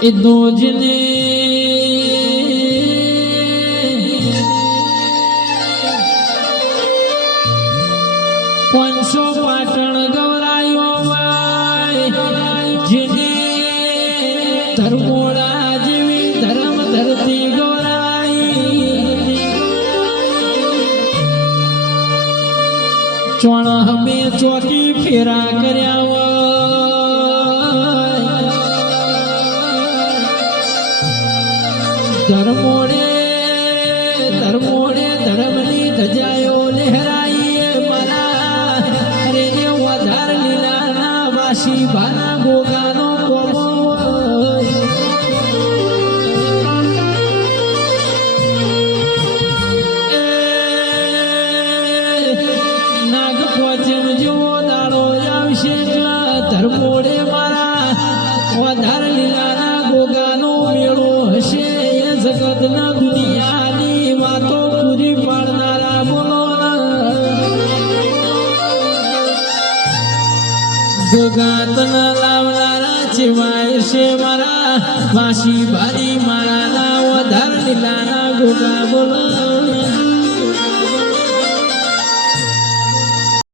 એ દોજને પાંચસો પાટણ ગૌરાયો જેને ધર્મોડા જેવી ધર્મ ધરતી ગૌરાઈ ચોણ હમે ચોકી ફેરા કર્યા ધર્મોડે ધર્મોડે ધર્મની ધજાયો લહેરાઈએ મારા અરે ને વધાર લીલાના વાસી ભાના ગોગાનો કોમો નાગ પોચન જેવો દાડો આવશે ધર્મોડે મારા વધાર લીલાના ગોગાનો મેળો હશે જગતના દુનિયાની વાતો પૂરી પાડનારા બોલો ગોગાતના લાવનારા છેવાય છે મારા વાસી ભારી મારા ના વધાર લીલાના ગોગા બોલો